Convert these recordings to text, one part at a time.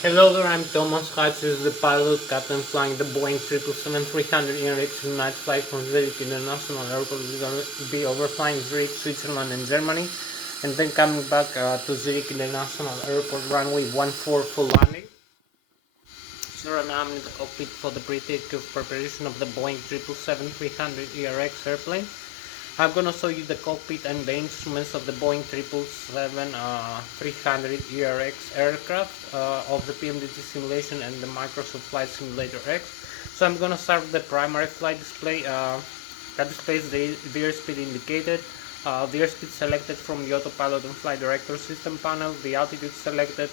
Hello there, I'm Thomas Hatsios, the pilot captain flying the Boeing 777-300 ERX night flight from Zurich International Airport. We're going to be overflying Zurich, Switzerland and Germany, and then coming back to Zurich International Airport runway 14 for landing. So right now I'm in the cockpit for the pre-takeoff preparation of the Boeing 777-300 ERX airplane. I'm gonna show you the cockpit and the instruments of the Boeing 777-300 ERX aircraft of the PMDG simulation and the Microsoft Flight Simulator X. So I'm gonna start with the primary flight display. That displays the airspeed indicated, the airspeed selected from the autopilot and flight director system panel, the altitude selected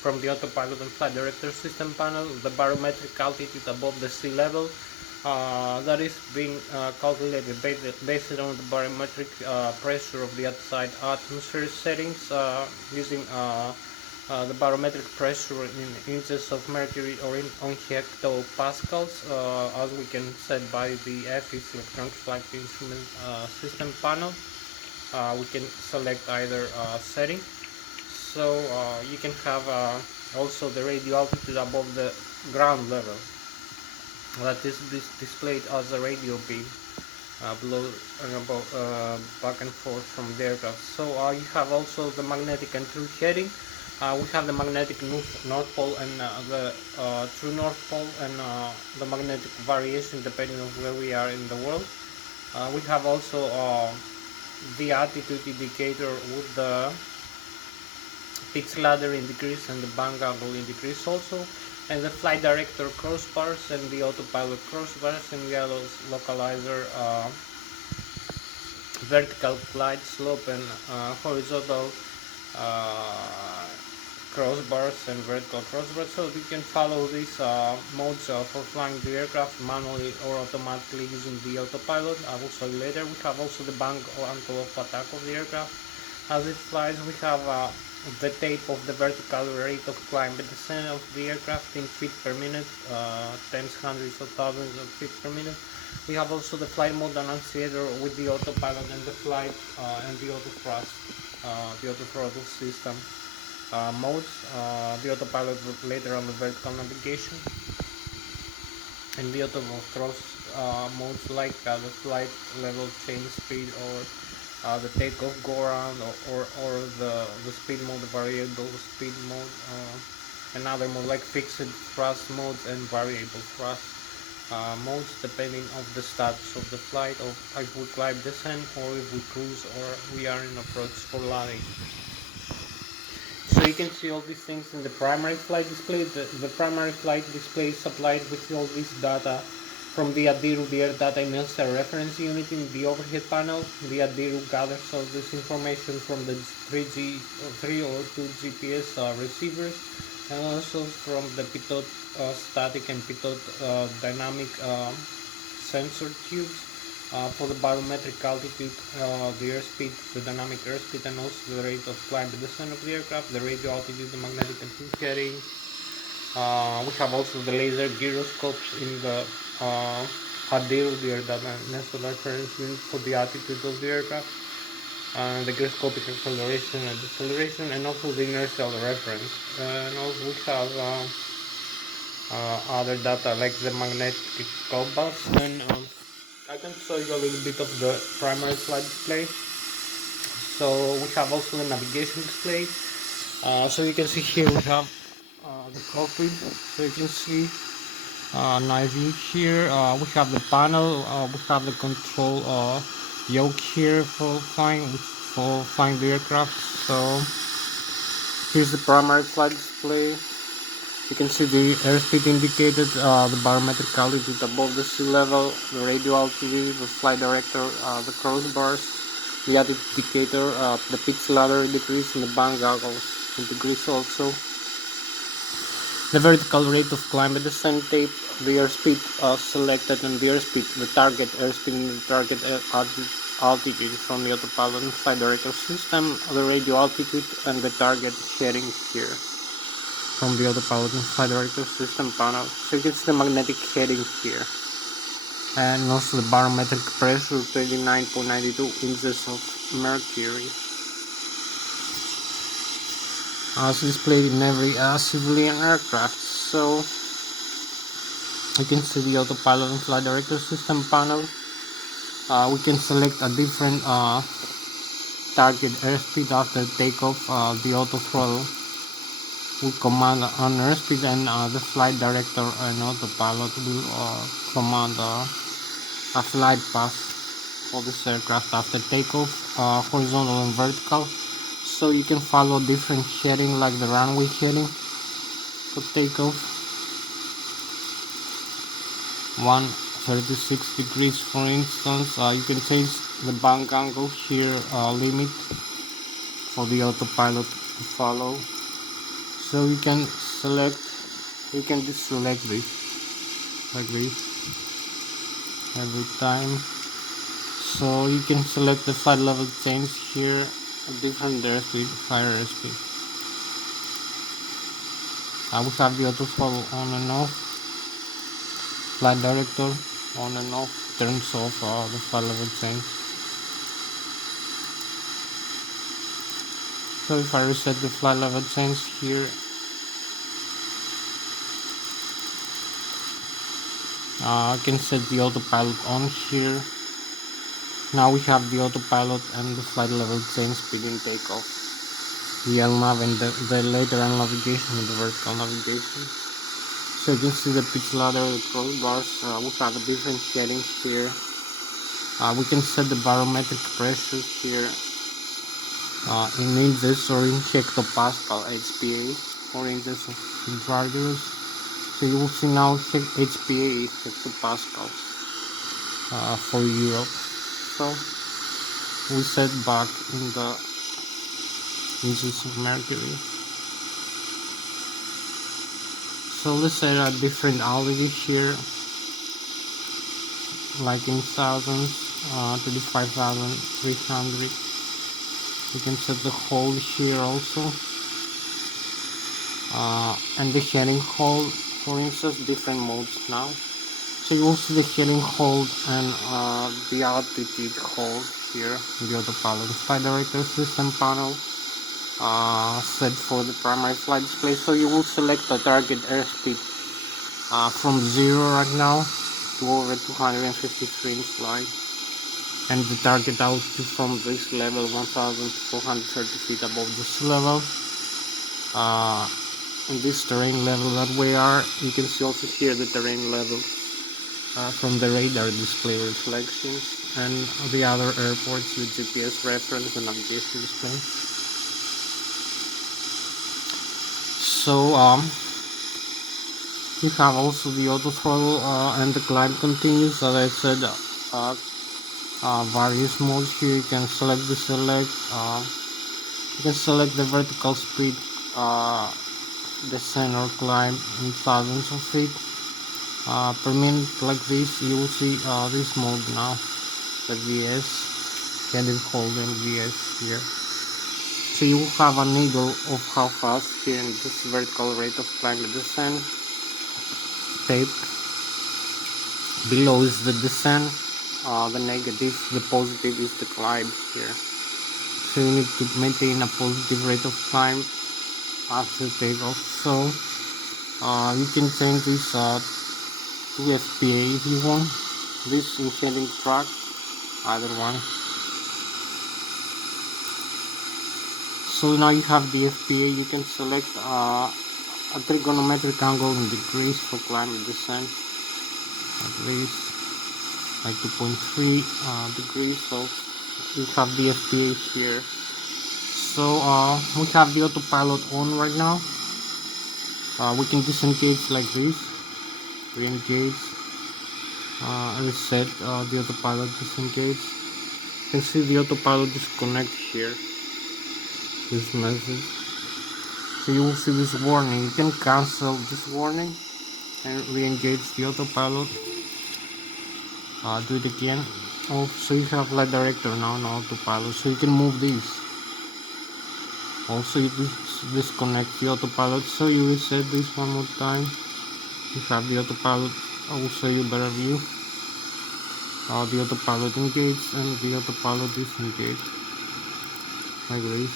from the autopilot and flight director system panel, the barometric altitude above the sea level, that is being calculated based on the barometric pressure of the outside atmosphere settings using the barometric pressure in inches of mercury or on hectopascals, as we can set by the FE's electronic flight instrument system panel. We can select either setting. So you can have also the radio altitude above the ground level. That is displayed as a radio beam below and above, back and forth from the aircraft. So you have also the magnetic and true heading. We have the magnetic north pole and the true north pole, and the magnetic variation depending on where we are in the world. We have also the altitude indicator with the pitch ladder in decrease and the bank angle in decrease also, and the flight director crossbars and the autopilot crossbars, and we have localizer vertical flight slope and horizontal crossbars and vertical crossbars. So you can follow these modes for flying the aircraft manually or automatically using the autopilot. I will show you later. We have also the bank or angle of attack of the aircraft. As it flies, we have the tape of the vertical rate of climb and descent of the aircraft in feet per minute, times hundreds of thousands of feet per minute. We have also the flight mode annunciator with the autopilot and the flight and the auto thrust, the auto throttle system modes, the autopilot later on the vertical navigation, and the auto thrust modes like the flight level, change speed, or the takeoff go around, or the speed mode, the variable speed mode, another mode like fixed thrust modes and variable thrust modes depending on the status of the flight, of if we climb descent or if we cruise or we are in approach for landing. So you can see all these things in the primary flight display. The primary flight display is supplied with all this data from the ADIRU, the Air Data Inertia Reference Unit in the overhead panel. The ADIRU gathers all this information from the 3 or 2 GPS receivers, and also from the pitot static and pitot dynamic sensor tubes for the barometric altitude, the airspeed, the dynamic airspeed, and also the rate of climb and descent of the aircraft, the radio altitude, the magnetic and true heading. We have also the laser gyroscopes in the ADIRU, the Air Data Inertia Reference Unit, for the altitude of the aircraft, the gyroscopic acceleration and deceleration, and also the inertial reference. And also we have other data like the magnetic compass, and I can show you a little bit of the primary flight display. So we have also the navigation display. So you can see here we have the cockpit. So you can see nice view here. We have the panel. We have the control yoke here for flying the aircraft. So here's the primary flight display. You can see the airspeed indicated, the barometric altitude above the sea level, the radio altitude, the flight director, the crossbars, the altitude indicator, the pitch ladder decrease, and the bank goggles decrease also. The vertical rate of climb and descent tape, the airspeed selected, and the airspeed, the target airspeed and the target altitude from the autopilot and flight director system, the radio altitude, and the target heading here from the autopilot and flight director system panel. So you can see the magnetic heading here, and also the barometric pressure, 29.92 inches of mercury. as displayed in every civilian aircraft. So you can see the autopilot and flight director system panel. We can select a different target airspeed after takeoff. The auto throttle will command on airspeed, and the flight director and autopilot will command a flight path for this aircraft after takeoff, horizontal and vertical. So you can follow different shading like the runway shading for takeoff. 136 degrees for instance. You can change the bank angle here limit for the autopilot to follow. So you can just select this like this every time. So you can select the flight level change here, a different airspeed, higher airspeed. We have the auto throttle on and off, flight director on and off, turns off the flight level change. So if I reset the flight level change here, I can set the autopilot on here. Now we have the autopilot and the flight level change begin takeoff. The LNAV and the lateral navigation and the vertical navigation. So you can see the pitch ladder, the crossbars. We have a different settings here. We can set the barometric pressure here in inches or in hectopascal HPA or inches of inverters. So you will see now HPA is hectopascals for Europe. So we set back in the inches of mercury. So let's set a different altitude here, like in thousands, 35,300. You can set the hold here also, and the heading hold, for instance, different modes now. So you will see the heading hold and the altitude hold here in the autopilot. The flight director system panel set for the primary flight display. So you will select the target airspeed from 0 right now to over 253 in flight, and the target altitude from this level 1,430 feet above the sea level. In this terrain level that we are, you can see also here the terrain level from the radar display reflections and the other airports with GPS reference and navigation display. So we have also the auto throttle and the climb continues. As I said, various modes here. You can select the you can select the vertical speed, descent or climb in thousands of feet per minute. Like this, you will see this mode now, the VS, heading holding VS here. So you will have a needle of how fast here in this vertical rate of climb and descent. Tape below is the descent, the negative, the positive is the climb here. So you need to maintain a positive rate of climb after takeoff. So you can change this to FPA if you want. This in heading track, either one. So now you have the FPA. You can select a trigonometric angle in degrees for climb and descent, at least like 2.3 degrees. So you have the FPA here. So we have the autopilot on right now. We can disengage like this, re-engage, reset the autopilot, disengage. You can see the autopilot disconnect here, this message. So you will see this warning. You can cancel this warning and re-engage the autopilot. Do it again. Also you have flight director now on autopilot, so you can move these. Also you disconnect the autopilot, so you reset this one more time. You have the autopilot. I will show you better view. The autopilot engaged and the autopilot disengaged, like this.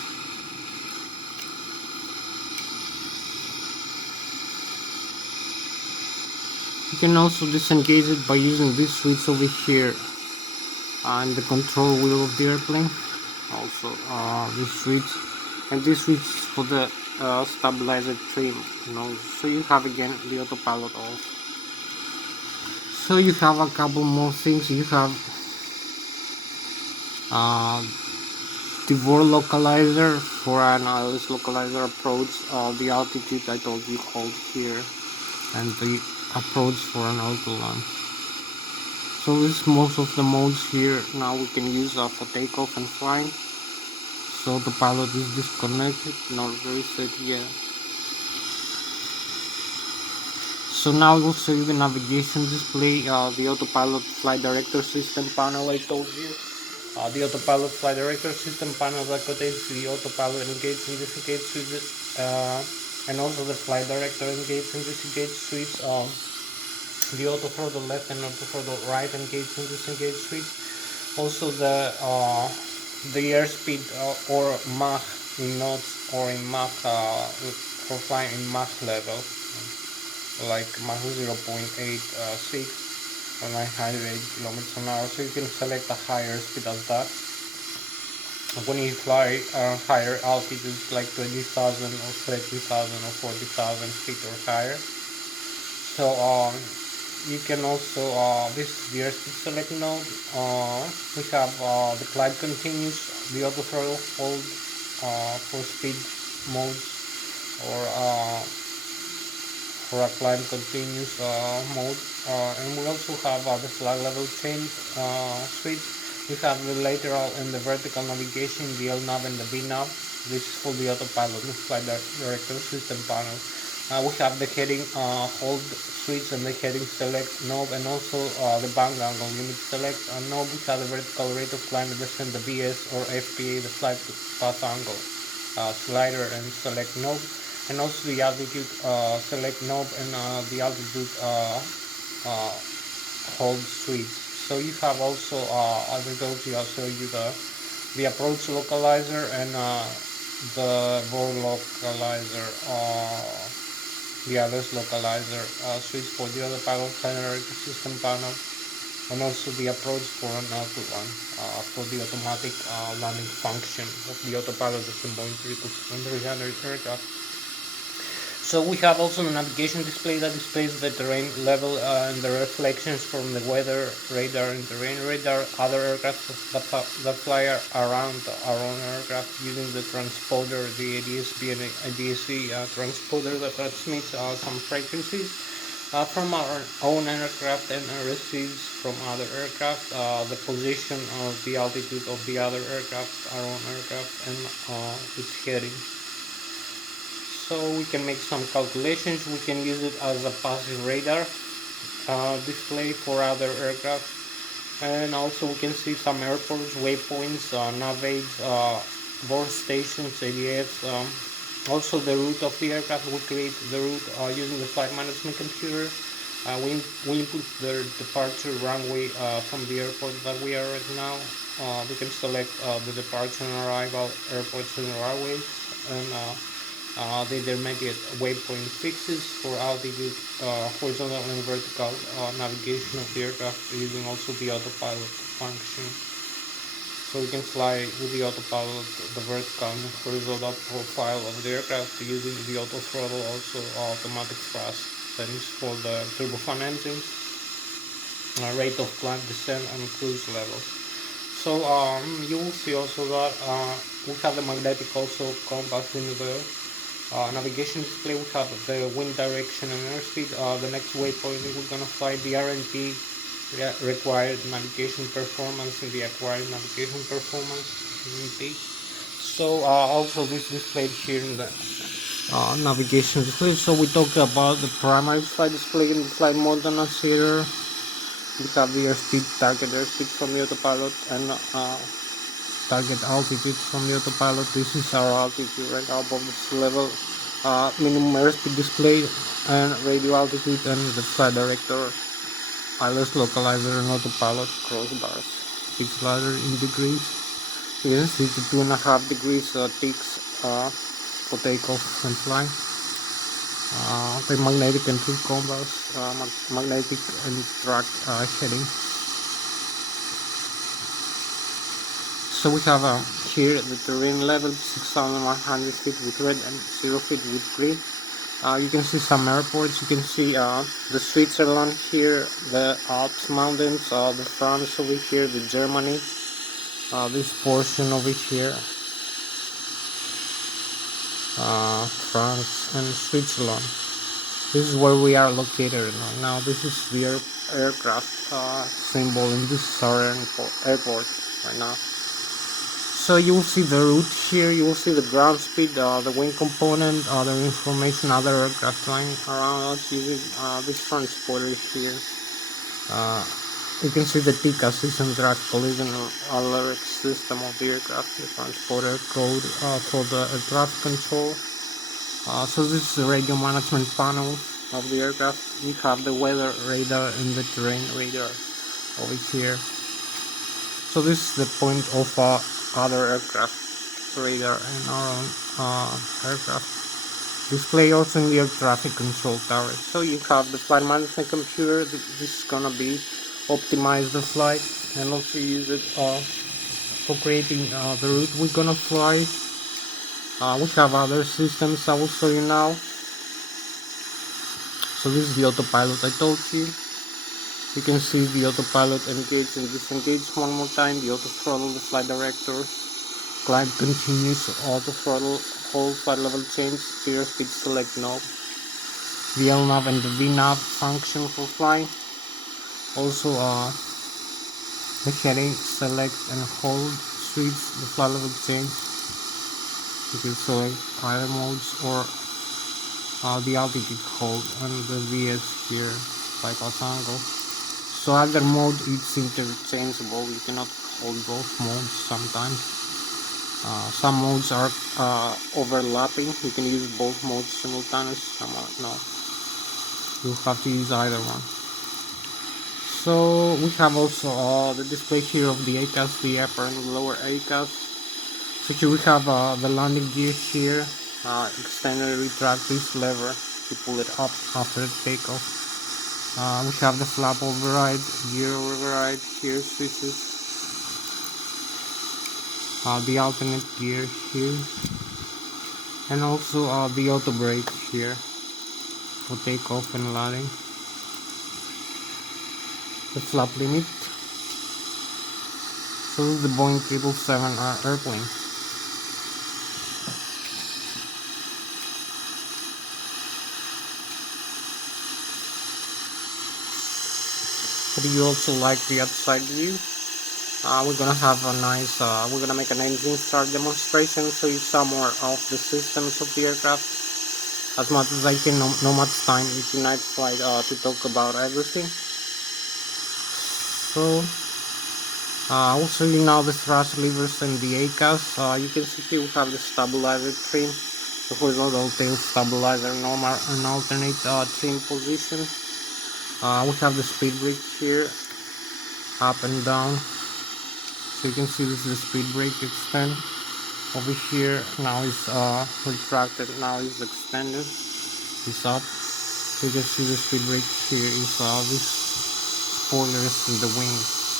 You can also disengage it by using this switch over here and the control wheel of the airplane. Also this switch, and this switch is for the stabilizer trim, so you have again the autopilot off. So you have a couple more things. You have the VOR localizer for an Lszh localizer approach, the altitude I told you hold here, and the approach for an auto land. So this is most of the modes here. Now we can use for takeoff and flying. So the pilot is disconnected, not reset yet. So now I will show you the navigation display, the autopilot flight director system panel I told you. The autopilot flight director system panel that contains the autopilot engage and disengage switches, and also the flight director engage and disengage switch, the auto throttle left and auto throttle right engage and disengage switch. Also the airspeed or Mach in knots or in Mach for flying in Mach level, like Mach 0.86 or 980 kilometers an hour. So you can select a higher speed as that. When you fly higher altitudes like 20,000 or 30,000 or 40,000 feet or higher. So you can also, this is the airspeed select node. We have the climb continuous, the auto throttle hold for speed modes, or for a climb continuous mode, and we also have the flag level change switch. We have the lateral and the vertical navigation, the LNAV and the VNAV. This is for the autopilot and flight director system panel. We have the heading hold switch and the heading select knob, and also the bank angle limit select knob. We have the vertical rate of climb and descent, the VS or FPA, the flight path angle slider and select knob, and also the altitude select knob and the altitude hold switch. So you have also, as I told you, I'll show you the approach localizer and the VOR localizer, the Lszh localizer switch for the autopilot flight director system panel, and also the approach for an auto one for the automatic landing function of the autopilot of the Boeing 737 aircraft. So we have also the navigation display that displays the terrain level and the reflections from the weather radar and terrain radar, other aircraft that fly around our own aircraft using the transponder, the ADS-B and ADS-C transponder that transmits some frequencies from our own aircraft and receives from other aircraft, the position of the altitude of the other aircraft, our own aircraft, and its heading. So we can make some calculations. We can use it as a passive radar display for other aircraft, and also we can see some airports, waypoints, nav aids, VOR stations, ADFs. Also the route of the aircraft. We create the route using the flight management computer. We input the departure runway from the airport that we are at now. We can select the departure and arrival airports and runways, and the intermediate waypoint fixes for altitude, horizontal and vertical navigation of the aircraft using also the autopilot function. So we can fly with the autopilot the vertical and horizontal profile of the aircraft using the auto throttle, also automatic thrust settings for the turbofan engines, rate of climb, descent, and cruise levels. So you will see also that we have the magnetic also compass in the navigation display. We have the wind direction and airspeed. The next waypoint we're going to fly the RNP, required navigation performance, and the acquired navigation performance RNP. So also this displayed here in the navigation display. So we talked about the primary flight display in the flight mode annunciator. We have the airspeed, target airspeed from the autopilot, and target altitude from the autopilot. This is our altitude right now above the sea level. Minimum airspeed display and radio altitude, and the flight director, Lszh localizer, and autopilot crossbars. Speed slider in degrees. You can see the 2.5 degrees ticks for takeoff and flying. the magnetic entry compass, magnetic and track heading. So we have here the terrain level 6,100 feet with red and 0 feet with green. You can see some airports. You can see the Switzerland here, the Alps mountains, the France over here, the Germany, this portion over here, France and Switzerland. This is where we are located now. This is the aircraft symbol, and this is our airport right now. So you will see the route here, you will see the ground speed, the wing component, other information, other aircraft flying around us using this transporter here. You can see the TICA system, track collision alert system of the aircraft, the transporter code for the air traffic control. So this is the radio management panel of the aircraft. You have the weather radar and the terrain radar over here. So this is the point of other aircraft radar and our own aircraft. Display also in the air traffic control tower. So you have the flight management computer. This is gonna be optimize the flight and also use it for creating the route we're gonna fly. We have other systems I will show you now. So this is the autopilot I told you. You can see the autopilot engage and disengage one more time. The auto throttle, the flight director, climb continues, auto throttle, hold flight level change, steer speed select knob. The LNAV and the VNAV function for flying. Also the heading, select and hold, switch the flight level change. You can select either modes or the altitude hold and the VS here, bypass angle. So either mode is interchangeable, you cannot hold both modes sometimes. Some modes are overlapping, you can use both modes simultaneously, some are no. You have to use either one. So we have also the display here of the ACAS, the upper and the lower ACAS. So here we have the landing gear here, extend and retract this lever to pull it up after the takeoff. We have the flap override, gear override, here switches, the alternate gear here, and also the auto brake here for takeoff and landing. The flap limit. So this is the Boeing 777 airplane. But you also like the outside view. We're gonna have a nice, we're gonna make an engine start demonstration, so you saw more of the systems of the aircraft. As much as I can, no much time in tonight's flight to talk about everything. So I will show you now the thrust levers and the ACAS. You can see here we have the stabilizer trim, the horizontal tail stabilizer, normal and alternate trim position. We have the speed brake here, up and down. So you can see this is the speed brake extend. Over here now is retracted, now is extended. It's up. So you can see the speed brake here is these spoilers in the wing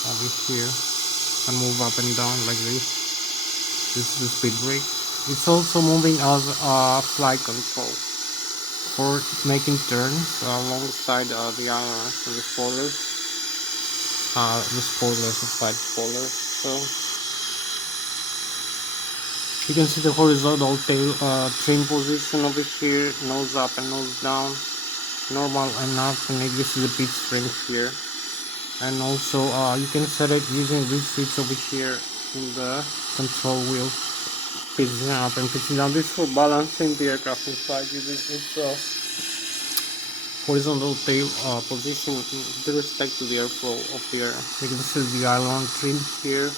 over here, and move up and down like this. This is the speed brake. It's also moving as flight control for making turns alongside the ailerons and the spoilers. The flight spoilers. So you can see the horizontal tail trim position over here, nose up and nose down, normal and alternate. This is the pitch strength here, and also you can set it using these switch over here in the control wheel, pitching up and pitching down. This is for balancing the aircraft inside using its horizontal tail position with respect to the airflow of the air. You can see the aileron trim here.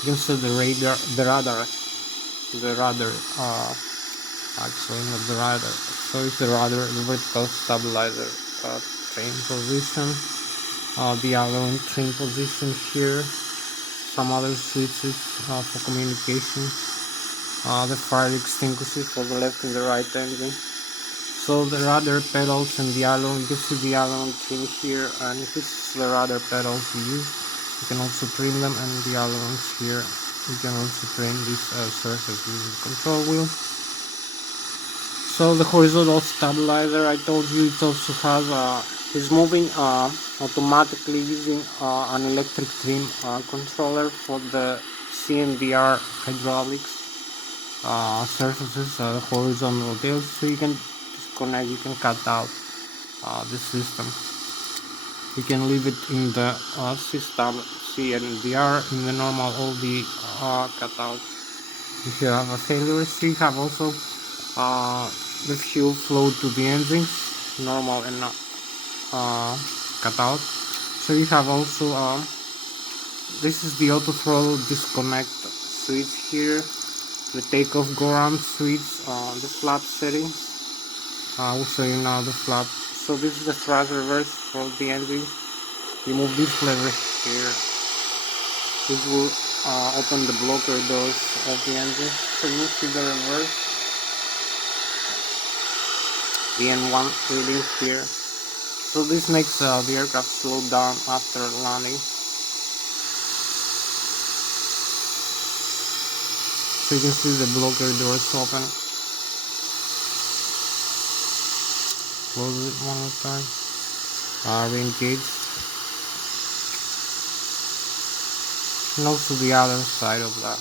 You can see the radar, actually not the radar. So it's the rudder, the vertical stabilizer trim position, the aileron trim position here, some other switches for communication. the fire extinguishers for the left and the right engine. So the rudder pedals and the aileron, you can see the aileron trim here, and this is the rudder pedals you use. You can also trim them, and the ailerons here. You can also trim this surface using the control wheel. So the horizontal stabilizer, I told you, it also has is moving automatically using an electric trim controller for the CNVR hydraulics surfaces, horizontal tails. So you can disconnect, you can cut out the system. You can leave it in the system CNVR in the normal, all the cutouts. If you have a failure, so you have also the fuel flow to the engines, normal and cut out. So you have also this is the auto throttle disconnect switch here, the takeoff go around switch, the flap settings. I will show you now the flap. So this is the thrust reverse for the engine. Remove this lever here. This will open the blocker doors of the engine. So you see the reverse, the N1 reading here. So this makes the aircraft slow down after landing. So you can see the blocker doors open. Close it one more time. Re-engage. And also the other side of that.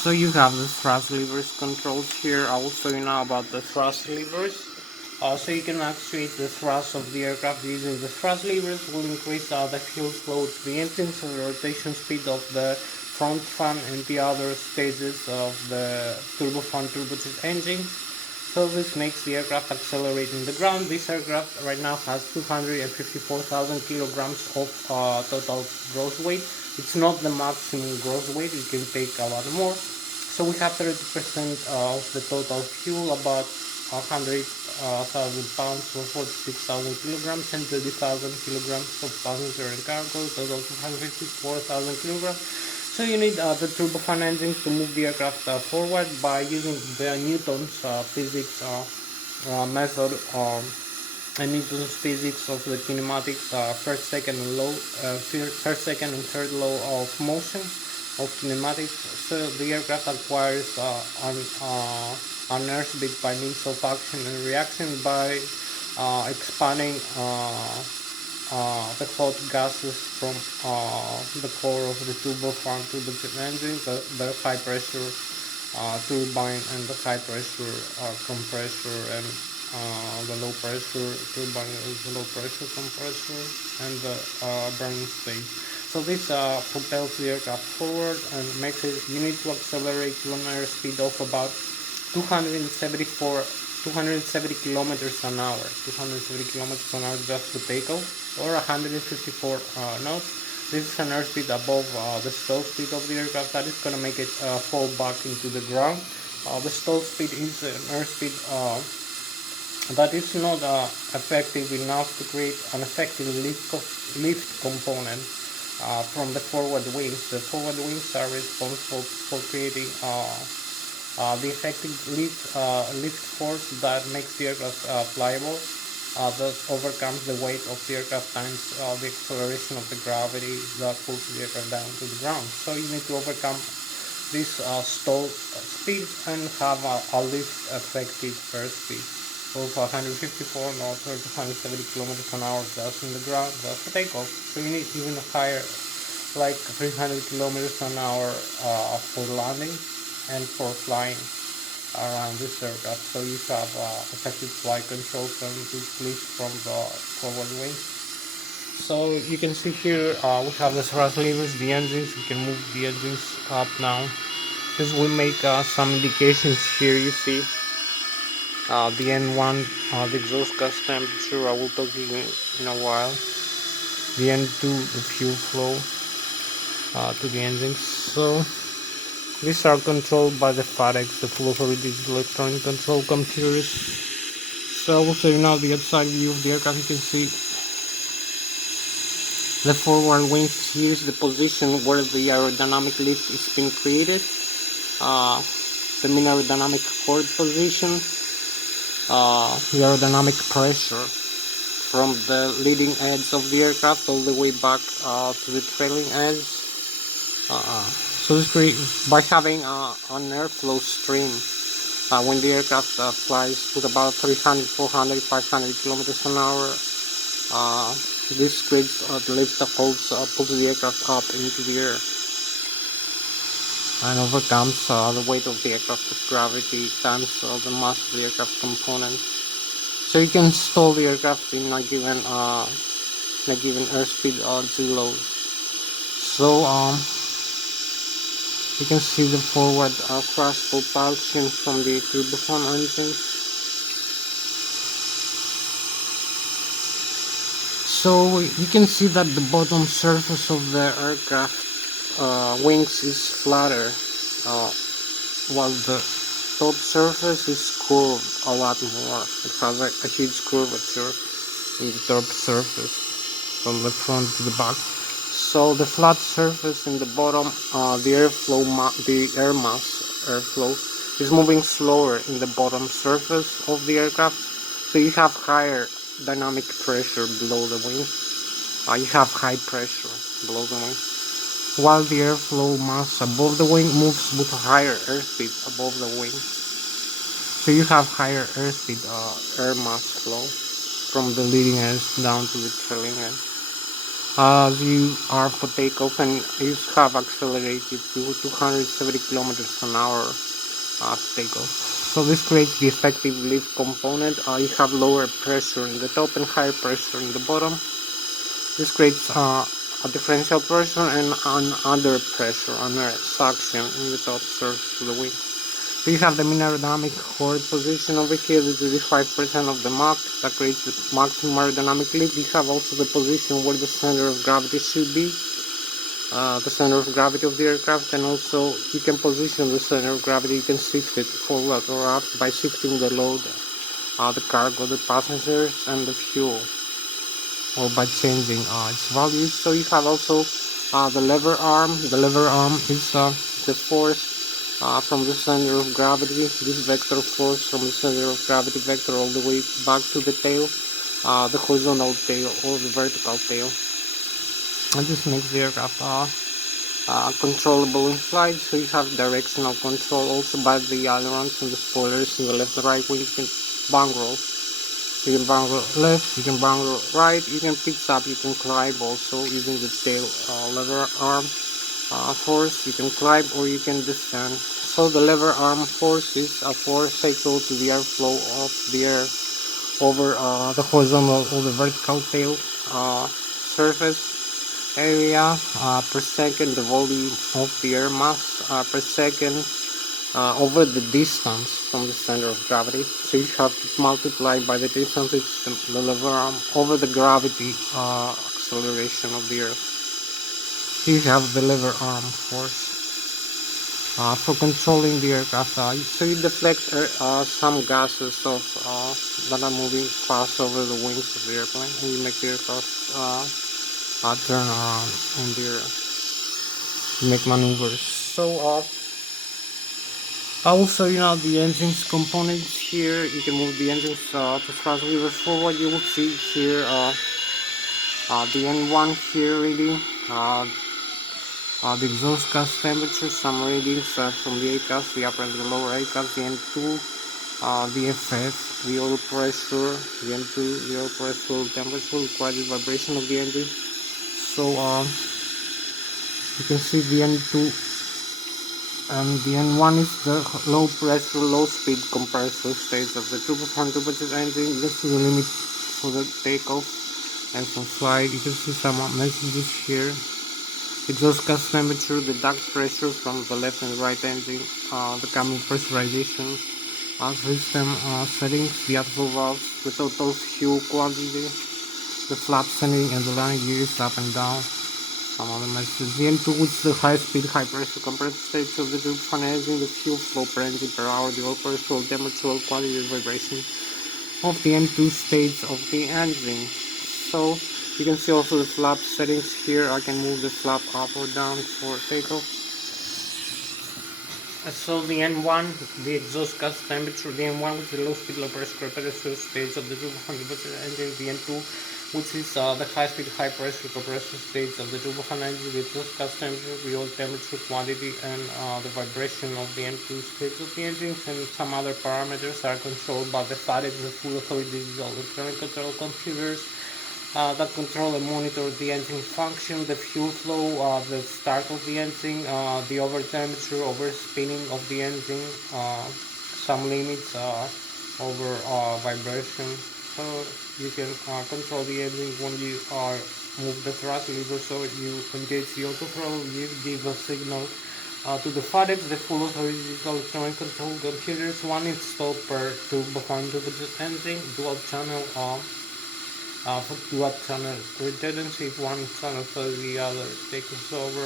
So you have the thrust levers controls here. I will show you now about the thrust levers. So you can actuate the thrust of the aircraft using the thrust levers. Will increase the fuel flow to the engines and the rotation speed of the front fan and the other stages of the turbofan turbojet engine. So this makes the aircraft accelerate in the ground. This aircraft right now has 254,000 kilograms of total gross weight. It's not the maximum gross weight, it can take a lot more. So we have 30% of the total fuel, about 100,000 pounds for 46,000 kilograms, and 30,000 kilograms of passenger and cargo, total 254,000 kilograms. So you need the turbofan engine to move the aircraft forward by using the Newton's physics method, and Newton's physics of the kinematics, first, second, and third law of motion of kinematics. So the aircraft acquires an airspeed by means of action and reaction by expanding the hot gases from the core of the turbofan turbojet engine, the high pressure turbine and the high pressure compressor, and the low pressure turbine is the low pressure compressor, and the burning stage. So this propels the aircraft forward and makes it, you need to accelerate to an airspeed of about 270 kilometers an hour, 270 kilometers an hour just to take off, or 154 knots. This is an airspeed above the stall speed of the aircraft. That is going to make it fall back into the ground. The stall speed is an airspeed that is not effective enough to create an effective lift component from the forward wings. The forward wings are responsible for creating the effective lift force that makes the aircraft flyable, that overcomes the weight of the aircraft times the acceleration of the gravity that pulls the aircraft down to the ground. So you need to overcome this stall speed and have a lift effective airspeed of 154 knots or 270 kilometers an hour just in the ground, just for takeoff. So you need even higher, like 300 kilometers an hour for landing and for flying around this aircraft. So you have effective flight control from this lift from the forward wing. So you can see here we have the thrust levers, the engines. We can move the engines up now. This will make some indications here. You see the N1, the exhaust gas temperature. I will talk in a while. the N2, the fuel flow to the engines. So these are controlled by the FADEX, the full authority electronic control computers. So I will show you now the outside view of the aircraft. You can see the forward wings. Here's the position where the aerodynamic lift is being created. The mean aerodynamic chord position, the aerodynamic pressure from the leading edge of the aircraft all the way back to the trailing edge. So this by having an airflow stream when the aircraft flies with about 300, 400, 500 kilometers an hour, this creates the lift that pulls the aircraft up into the air and overcomes the weight of the aircraft's gravity times the mass of the aircraft component. So you can stall the aircraft in a given airspeed zero. So you can see the forward thrust propulsion from the turbofan engine. So you can see that the bottom surface of the aircraft wings is flatter, while the top surface is curved a lot more. It has a huge curvature in the top surface from the front to the back. So the flat surface in the bottom, the air mass airflow is moving slower in the bottom surface of the aircraft. So you have higher dynamic pressure below the wing. You have high pressure below the wing, while the airflow mass above the wing moves with a higher airspeed above the wing. So you have higher airspeed, air mass flow from the leading edge down to the trailing edge. As you are for takeoff and you have accelerated to 270 kilometers an hour takeoff. So this creates the effective lift component. You have lower pressure in the top and higher pressure in the bottom. This creates a differential pressure and an under pressure, under suction in the top surface of the wing. So you have the mean aerodynamic chord position over here. This is 5% of the Mach. That creates the maximum aerodynamic lift. You have also the position where the center of gravity should be, the center of gravity of the aircraft, and also you can position the center of gravity. You can shift it forward or up by shifting the load, the cargo, the passengers, and the fuel, or by changing its values. So you have also the lever arm. The lever arm is the force from the center of gravity, this vector force from the center of gravity vector all the way back to the tail, the horizontal tail or the vertical tail. And this makes the aircraft controllable in flight. So you have directional control also by the ailerons and the spoilers in the left and right wing. You can bang roll. You can bang roll left, you can bang roll right, you can pitch up, you can climb also using the tail lever arm force. You can climb or you can descend. So the lever arm force is a force equal to the airflow of the air over the horizontal or the vertical tail surface area per second, the volume of the air mass per second over the distance from the center of gravity. So you have to multiply by the distance, it's the lever arm over the gravity acceleration of the earth. You have the lever arm force for controlling the aircraft. So you deflect some gases that are moving fast over the wings of the airplane, and you make the aircraft turn around in the air. You make maneuvers. So I will show you now the engines components here. You can move the engines to thrust levers forward. You will see here the N1 here reading. The exhaust gas temperature, some readings from the ACAS, the upper and the lower ACAS, the N2, the FF, the oil pressure, the N2, the oil pressure, temperature, required vibration of the engine. So you can see the N2 and the N1 is the low pressure, low speed compressor stage of the turbofan turbocharged engine. You can see the limit for the takeoff and some flight. You can see some messages here. Exhaust gas temperature, the duct pressure from the left and right engine, the cabin pressurization, system settings, the outflow valves, the total fuel quantity, the flap sending and the landing gears up and down. Some other messages. The N2, which is the high-speed, high-pressure compressor stage of the turbofan engine, the fuel flow per engine per hour, the oil pressure, temperature, quantity, and vibration of the N2 stage of the engine. So you can see also the flap settings here. I can move the flap up or down for takeoff. So the N1, the exhaust gas temperature, the N1 which is the low speed, low pressure compressor stage of the turbofan engine, the N2 which is the high speed, high pressure compressor stage of the turbofan engine, the exhaust gas temperature, the oil temperature, quantity, and the vibration of the N2 stage of the engines, and some other parameters are controlled by the FADEX, the full authority digital electronic control computers that control and monitor the engine function, the fuel flow, the start of the engine, the over temperature, over spinning of the engine, some limits over vibration. So you can control the engine when you move the thrust lever, so you engage the auto throttle, you give a signal to the FADEX, the full authority digital electronic control computers, one installed per turbofan engine, dual channel for dual channel redundancy. If one channel fails, the other takes over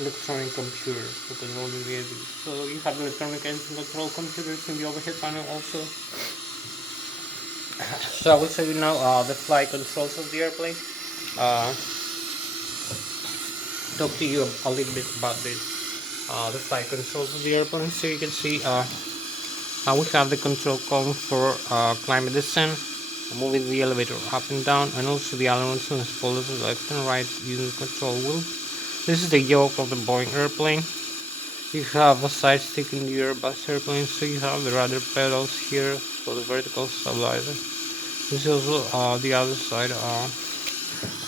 electronic computer to control the engine. So you have electronic engine control computers in the overhead panel also. So I will show you now the flight controls of the airplane. Talk to you a little bit about this. The flight controls of the airplane. So you can see we have the control column for climate descent, moving the elevator up and down, and also the ailerons and spoilers left and right using the control wheel. This is the yoke of the Boeing airplane. You have a side stick in the Airbus airplane, so you have the rudder pedals here for the vertical stabilizer. This is also the other side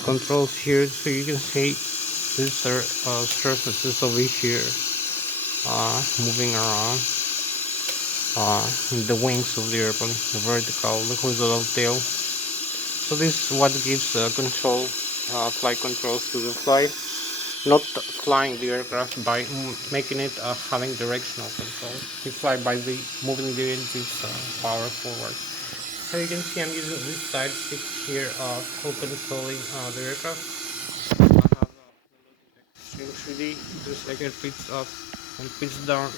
controls here, so you can see these are surfaces over here moving around. The wings of the airplane, the vertical, the horizontal tail. So this is what gives control, flight controls to the flight. Not flying the aircraft by making it having directional control. You fly by the moving the engine's power forward. So you can see I'm using this side stick here for controlling the aircraft. I have the logic in 3D, just like it pitch up and pitch down.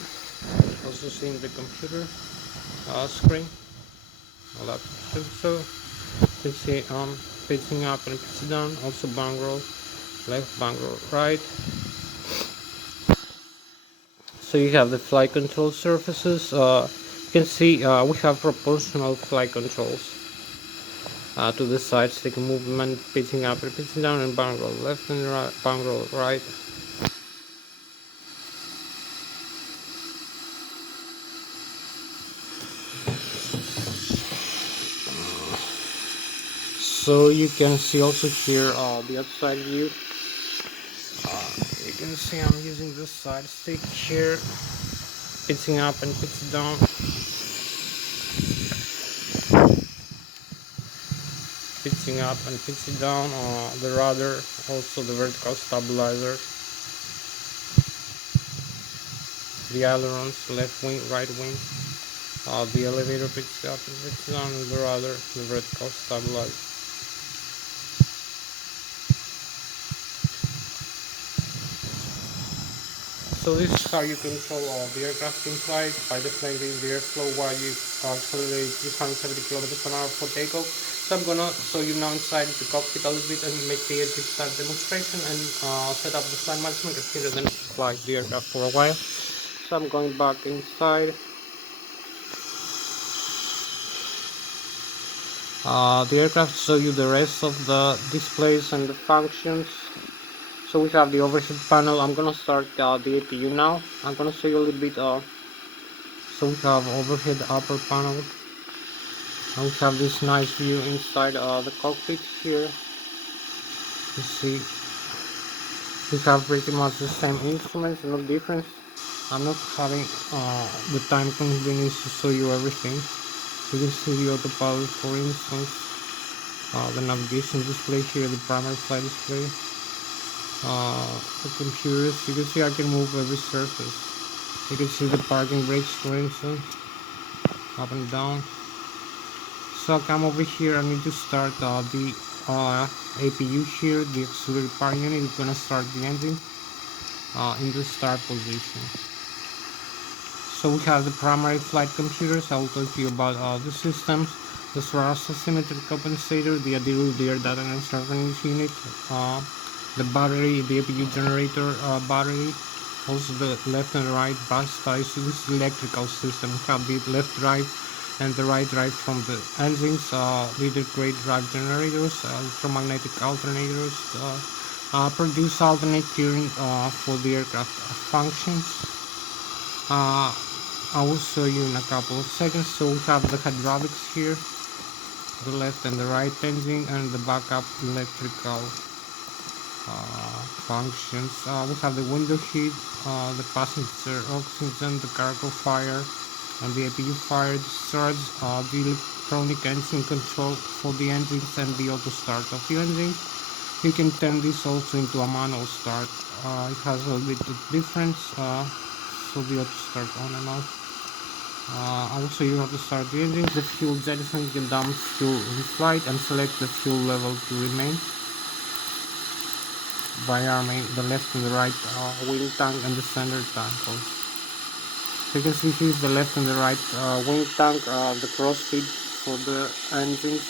Also seeing the computer screen. So you can see pitching up and pitching down. Also bang roll left, bang roll right. So you have the flight control surfaces. You can see we have proportional flight controls to the side stick movement, pitching up and pitching down, and bang roll left and right, bang roll right. So you can see also here the outside view. You can see I'm using this side stick here, pitching up and pitching down. Pitching up and pitching down, the rudder, also the vertical stabilizer, the ailerons, left wing, right wing, the elevator pitches up and pitches down, and the rudder, the vertical stabilizer. So this is how you control the aircraft in flight by deflecting the airflow while you accelerate 370 km/h for takeoff. So I'm gonna show you now inside the cockpit a little bit and make the engine start demonstration and set up the flight management computer, then fly the aircraft for a while. So I'm going back inside. The aircraft show you the rest of the displays and the functions. So we have the overhead panel. I'm gonna start the APU now. I'm gonna show you a little bit. So we have overhead upper panel. And we have this nice view inside the cockpit here. You see, we have pretty much the same instruments, no difference. I'm not having the time convenience to show you everything. You can see the autopilot, for instance, the navigation display here, the primary flight display, the computers. You can see I can move every surface. You can see the parking brakes, for instance, up and down. So come over here. I need to start the APU here, the auxiliary power unit. We're gonna start the engine in the start position. So we have the primary flight computers. I will talk to you about the systems. The thrust asymmetric compensator, the air data and surveillance unit, the battery, the APU generator battery, also the left and right bus ties. So this is the electrical system. We have the left drive and the right drive from the engines, leader grade drive generators, electromagnetic alternators, produce alternate current for the aircraft functions. I will show you in a couple of seconds. So we have the hydraulics here, the left and the right engine, and the backup electrical functions. We have the window heat, the passenger oxygen, the cargo fire, and the APU fire discharge, the electronic engine control for the engines, and the auto start of the engine. You can turn this also into a manual start. It has a little bit of difference, so the auto start on and off. I will show you how to start the engine. The fuel jettison, you can dump fuel in flight and select the fuel level to remain by arming the left and the right wing tank and the center tank also. So you can see here is the left and the right wing tank, the cross feed for the engines.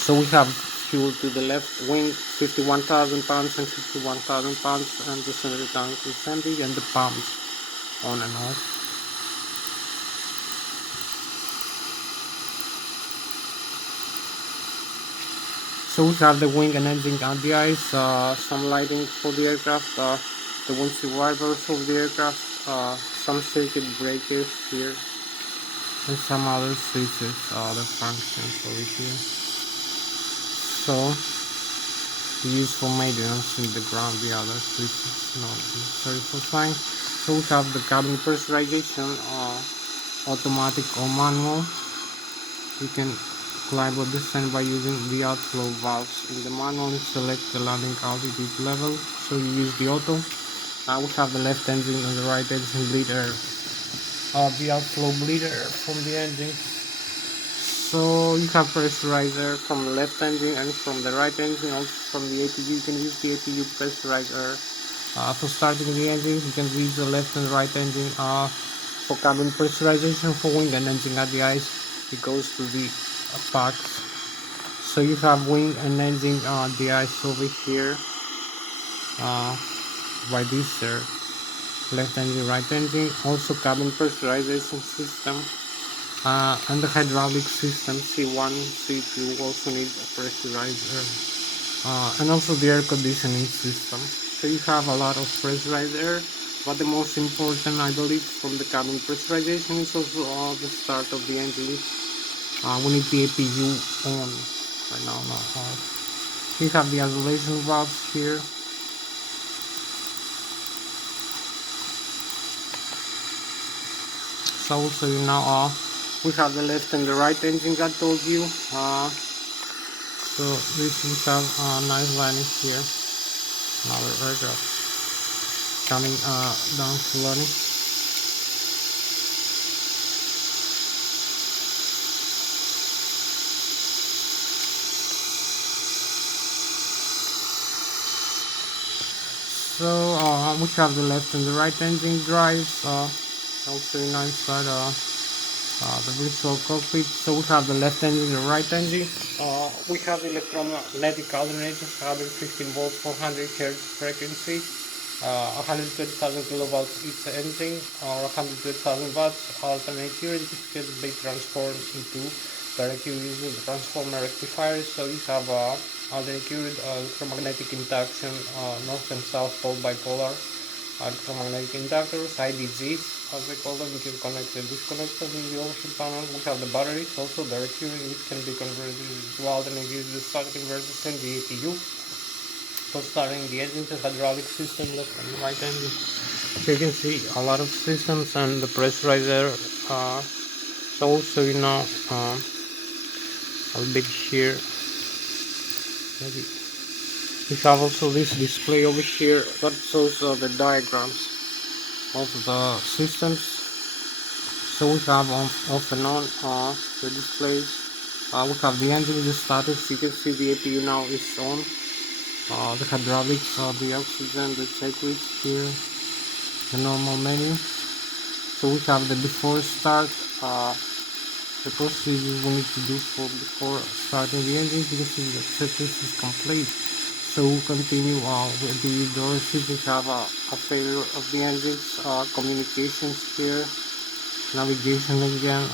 So we have fuel to the left wing, 51,000 pounds and 51,000 pounds, and the center tank is empty, and the pumps on and off. So we have the wing and engine RDIs, some lighting for the aircraft, the wind survivors of the aircraft, some circuit breakers here, and some other switches, other functions over here. So used for maintenance in the ground, the other switches not necessary for flying. So we have the cabin pressurization, automatic or manual. You can climb or descend by using the outflow valves. In the manual, you select the landing altitude level, so you use the auto. We have the left engine and the right engine bleeder, the outflow bleeder from the engine. So you have pressurizer from the left engine and from the right engine, also from the APU. You can use the APU pressurizer for starting the engine. You can use the left and right engine for cabin pressurization. For wing and engine at the ice, it goes to the packs. So you have wing and engine the ice over here by this left engine, right engine. Also cabin pressurization system. And the hydraulic system C1, C2 also needs a pressurizer, and also the air conditioning system. So you have a lot of pressurized air, but the most important, I believe, from the cabin pressurization is also the start of the engine. We need the APU on right now, not off. We have the isolation valves here. So also you now we have the left and the right engine, I told you. So this we have a nice landing here. Another aircraft coming down to landing. So we have the left and the right engine drives. Also inside the visual cockpit. So we have the left engine and the right engine. We have the electromagnetic alternators, 115 volts, 400 Hz frequency, 120,000 kilovolts each engine, or 120,000 watts alternate current. This can be transformed into direct using the transformer rectifiers. So you have alternate current, electromagnetic induction, north and south pole bipolar electromagnetic inductors, IDGs as they call them. You can connect and disconnect them in the overhead panel. We have the batteries, also direct current, which can be converted to alternate use the start converters and the APU for starting the engines and hydraulic system, left and right engine. So you can see a lot of systems and the pressurizer. So also you know a little bit here. Maybe we have also this display over here that shows the diagrams of the systems. So we have off and on the displays. We have the engine, the status. You can see the APU now is on. The hydraulics, the oxygen, the checklist here, the normal menu. So we have the before start, the procedures we need to do for before starting the engine. You can see the checklist is complete. So we'll continue with the doors. If we have a failure of the engines, communications here, navigation again,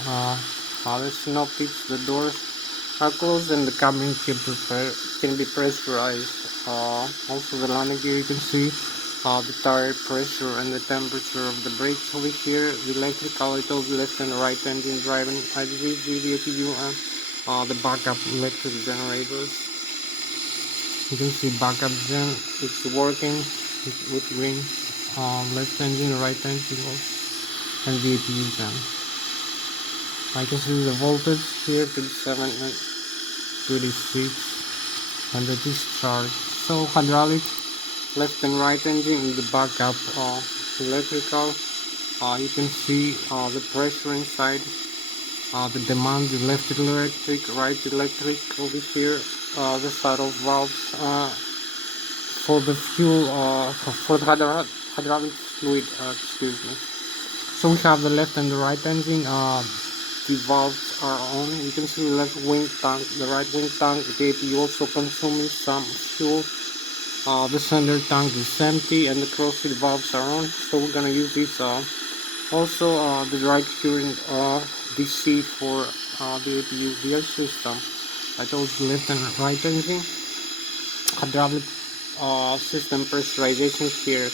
the synoptics, the doors are closed and the cabin can be pressurized. Also the landing gear, you can see the tire pressure and the temperature of the brakes over here. The electrical, I told you, left and right engine driving, IDV, the APU, and the backup electric generators. You can see backup gen, it's working with green, left engine, right engine, and the APU gen. I can see the voltage here, 27 and 26, and the discharge. So hydraulic, left and right engine, and the backup electrical. You can see the pressure inside, the demand, the left electric, right electric over here, the side of valves for the fuel, for the hydraulic fluid, excuse me. So we have the left and the right engine, the valves are on. You can see the left wing tank, the right wing tank, the APU also consuming some fuel. The center tank is empty and the crossfeed valves are on. So we're gonna use this also the right current DC for the APU gear system. I told you left and right engine, hydraulic system pressurization here,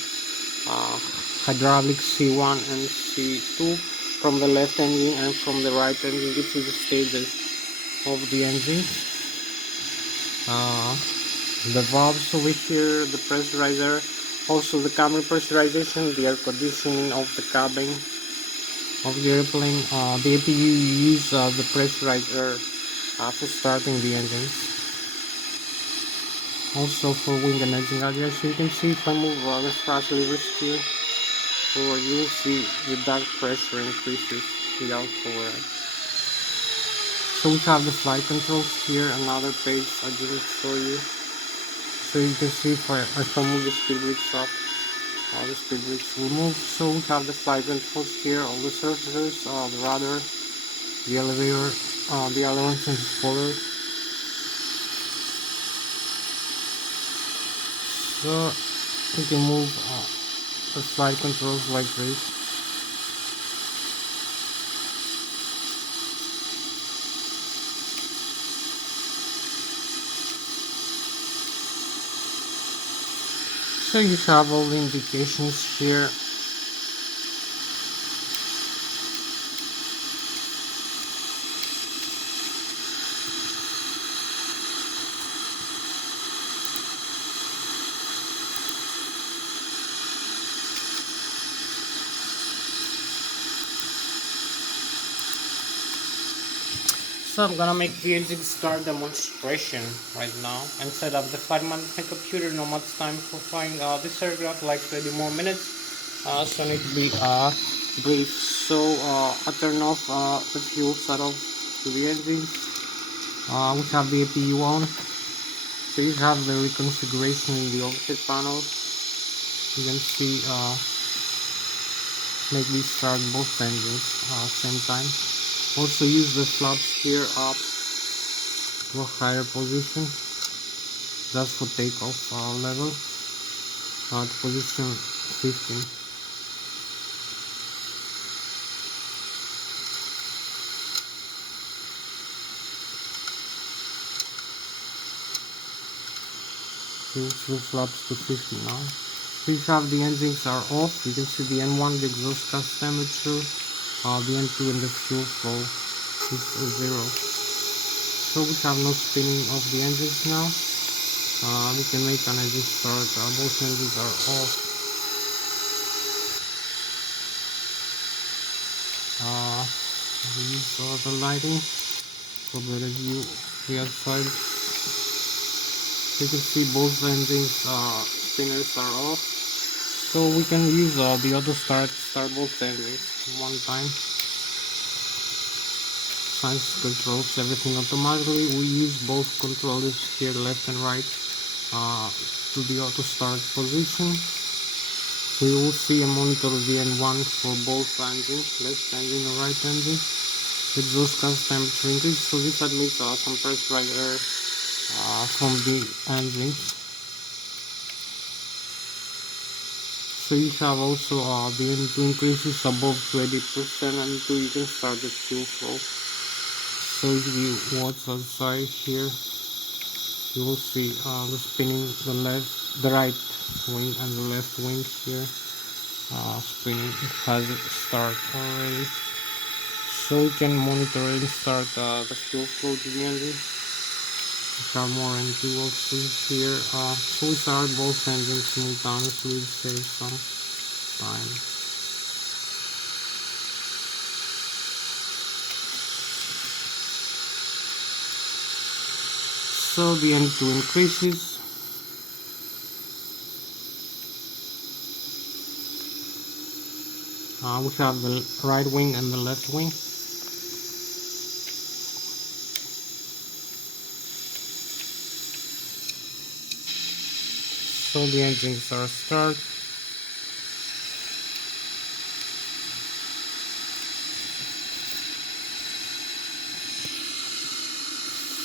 hydraulic C1 and C2 from the left engine and from the right engine. This is the stages of the engine. The valves over here, the pressurizer, also the cabin pressurization, the air conditioning of the cabin of the airplane. The APU use the pressurizer for starting the engines. Also for wing and engine area, so you can see if I move the thrust levers here, or you will see the dark pressure increases without override. So we have the flight controls here, another page I didn't show you. So you can see if I move the speed brakes up, all the speed brakes will move. So we have the flight controls here, all the surfaces, the rudder, the elevator, the ailerons and the spoiler. So we can move the flight controls like this. So you have all the indications here. So I'm gonna make the engine start demonstration right now and set up the flight management computer. No much time for flying this aircraft, like 30 more minutes. So I need to be brief. So I turn off the fuel settle to the engine. We have the APU on. So you have the reconfiguration in the overhead panel. You can see make me start both engines same time. Also use the flaps here up to a higher position, just for takeoff level, to position 15. Switch the flaps to 50 now. So you have the engines are off. You can see the N1, the exhaust gas temperature, the N2 and the fuel flow is 0. So we have no spinning of the engines now. We can make an engine start. Both engines are off. We use the lighting for better view the outside. You can see both engines spinners are off. So we can use the auto start both engines one time. science controls everything automatically. We use both controllers here, left and right, to the auto start position. We will see a monitor VN1 for both engines, left engine and right engine. Exhaust gas temperature increase, so this admits some pressurized air from the engines. So you have also the N2 increases above 20% until you can start the fuel flow. So if you watch outside here, you will see the spinning, the right wing and the left wing here spinning. It has start already. So you can monitor and start the fuel flow to the engine. We have more N2 also here. So we start both engines simultaneously to save some time. So the N2 increases. We have the right wing and the left wing. So the engines are start.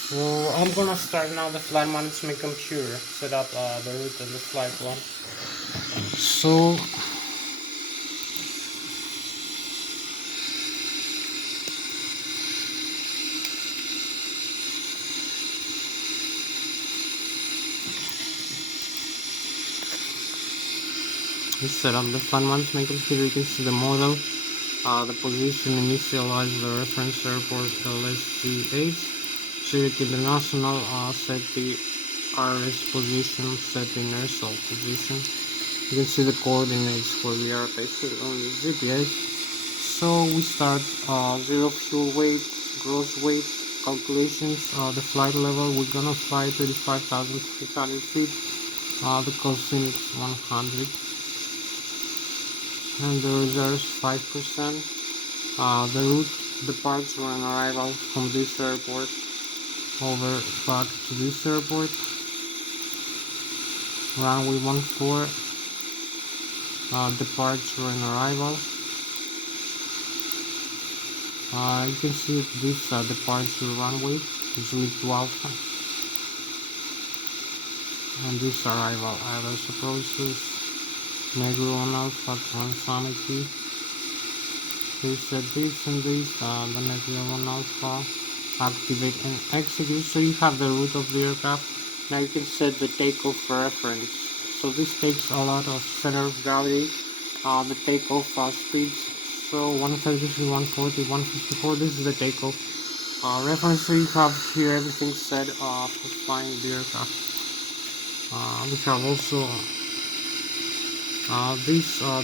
So I'm gonna start now the flight management computer, set up the route and the flight plan. So we set up the flight management computer. You can see the model, the position, initialize the reference airport Lszh, Zurich International, set the RS position, set the inertial position. You can see the coordinates where we are based on the GPS. So we start zero fuel weight, gross weight calculations. The flight level, we're gonna fly 35,300 feet. The cosine is 100, and the reserves 5%. The route, departure and arrival from this airport over back to this airport. Runway 14, departure and arrival. You can see this departure runway, usually 12, and this arrival ILS approaches, Negro on Alpha, Transanity. They said this and this, the Negro on Alpha, activate and execute. So you have the route of the aircraft. Now you can set the takeoff reference. So this takes a lot of center of gravity, the takeoff speeds. So 133, 140, 154, this is the takeoff reference. So you have here everything set for flying the aircraft. We have also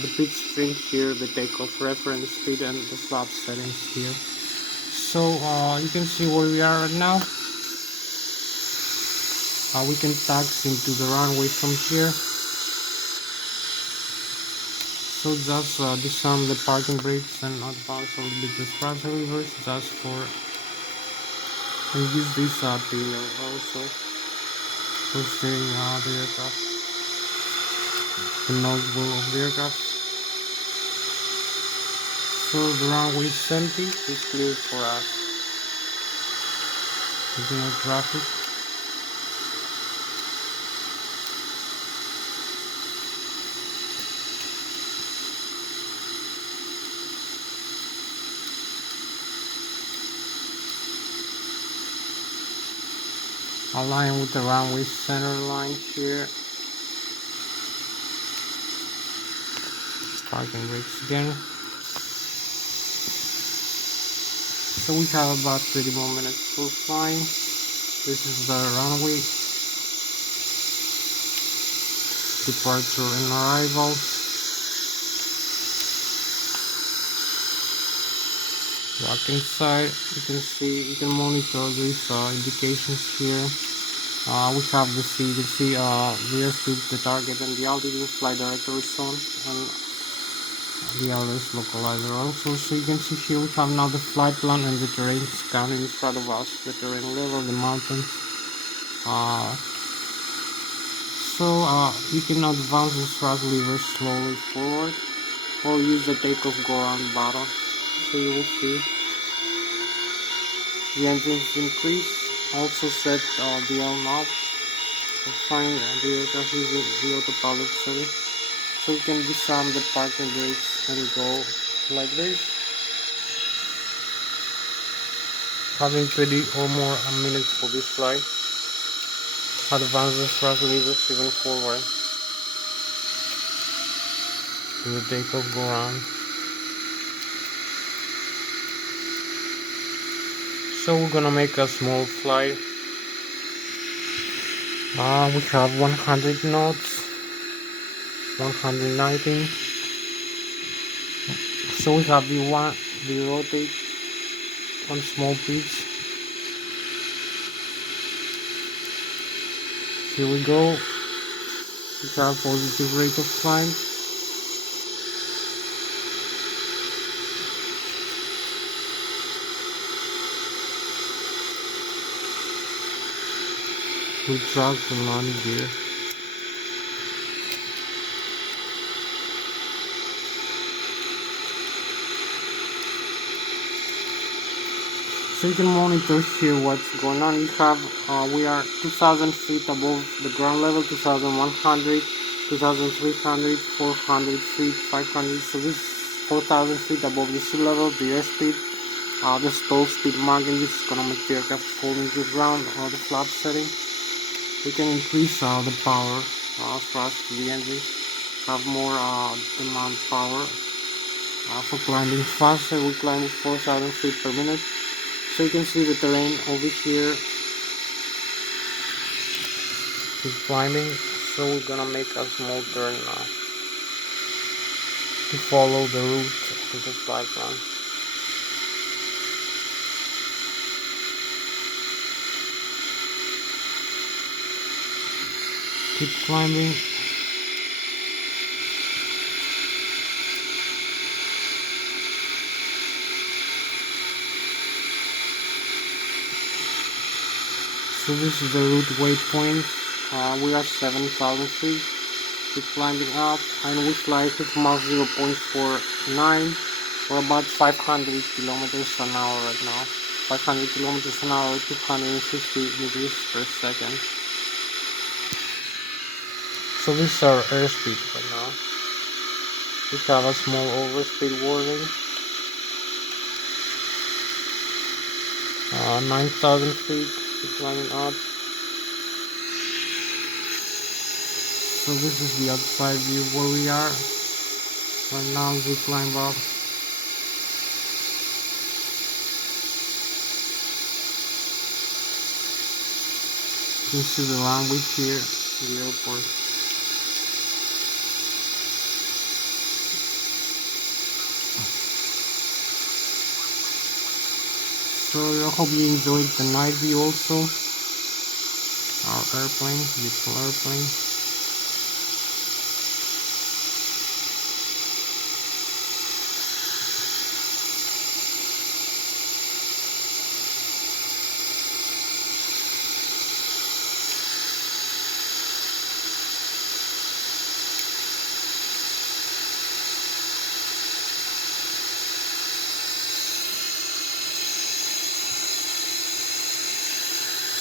the pitch string here, the takeoff reference speed and the flap settings here. So you can see where we are right now. We can taxi into the runway from here. So just disarm the parking brakes and advance a little bit the throttle reverse just for, and use this tailor also for steering the aircraft, the nose wheel of the aircraft. So the runway is empty, it's clear for us. There's no traffic. Align with the runway center line here. Parking brakes again. So we have about 30 more minutes for flying. This is the runway. Departure and arrival. Walk inside. You can see, you can monitor these indications here. We have the C, you can see the airspeed, the target and the altitude, flight directory zone, and the Lszh localizer also. So you can see here we have now the flight plan and the terrain scan in front of us, the terrain level, the mountains. You can advance the thrust lever slowly forward or use the takeoff go around button. So you will see the engines increase. Also set the L knob to find the aircraft using the autopilot setting. So you can disarm the parking brakes and go like this, having 20 or more minutes for this flight. Advance the thrust levers even forward to the takeoff go around. So we're gonna make a small flight. We have 100 knots, 119. So we have the rotate on small pitch. Here we go. We have positive rate of climb. We track the landing gear. So you can monitor here what's going on. We are 2,000 feet above the ground level, 2,100, 2,300, 400 feet, 500. So this is 4,000 feet above the sea level. The airspeed, the stall speed margin. This is gonna make the aircraft fall into the ground or the flap setting. We can increase the power thrust of the engine, have more demand power for climbing faster. We climb 4,000 feet per minute. So you can see the terrain over here is climbing. So we're gonna make a small turn now to follow the route of the flight plan. Keep climbing. So this is the route waypoint. We are 7,000 feet. Keep climbing up, and we fly with Mach 0.49 or about 500 kilometers an hour right now. 500 kilometers an hour, 250 meters per second. So this is our airspeed right now. We have a small overspeed warning. 9,000 feet, keep climbing up. So this is the outside view where we are. Right now as we climb up. You can see the runway here, the airport. So I hope you enjoyed the night view also. Our airplane, beautiful airplane.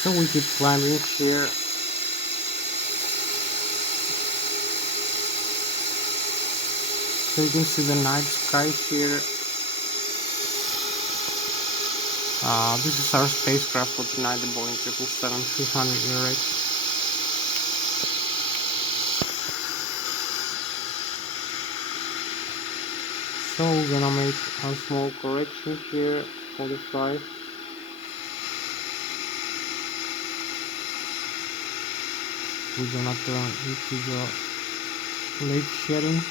So we keep climbing here. So you can see the night sky here. This is our spacecraft for tonight, the Boeing 777-300 ERX. So we're gonna make a small correction here for the flight. We're gonna turn into the Lszh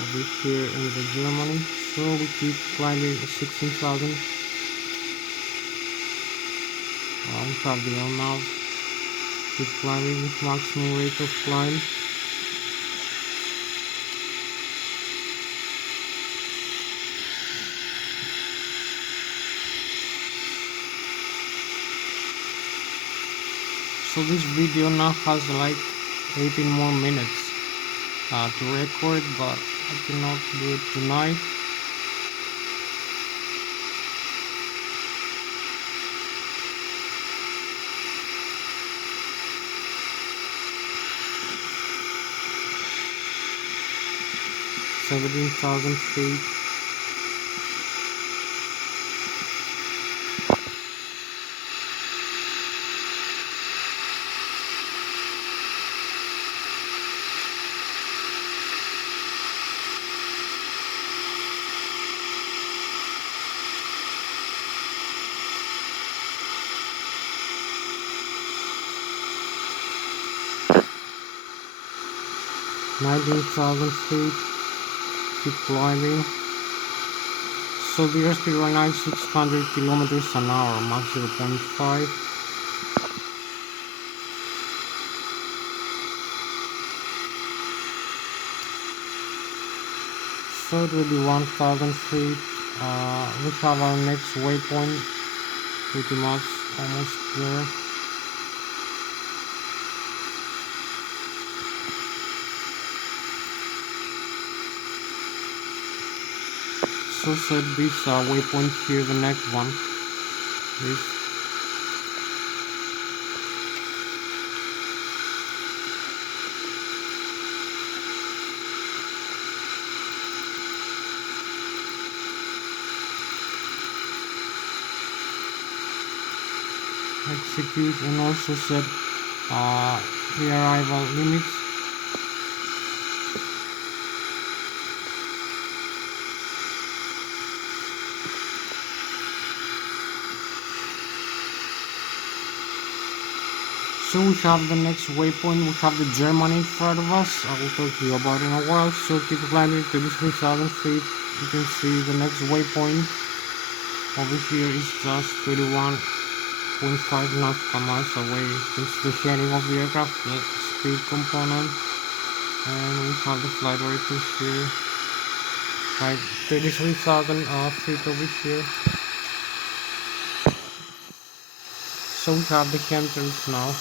over here in the Germany. So we keep climbing 16,000. We have the L now. Keep climbing with maximum rate of climb. So this video now has like 18 more minutes to record, but I cannot do it tonight. $17,000 feet. $19,000 feet. Keep climbing. So the airspeed right now is 600 kilometers an hour, Mach 0.5. So 21,000 feet. We have our next waypoint, pretty much almost there. So set this waypoint here, the next one. This. Execute and also set the arrival limits. So we have the next waypoint, we have the Germany in front of us. I will talk to you about it in a while. So keep climbing to this 3,000 feet. You can see the next waypoint over here is just 31.5 nautical miles away. This is the heading of the aircraft, the speed component, and we have the flight directors here, like 33,000 feet over here. So we have the chemtrails now.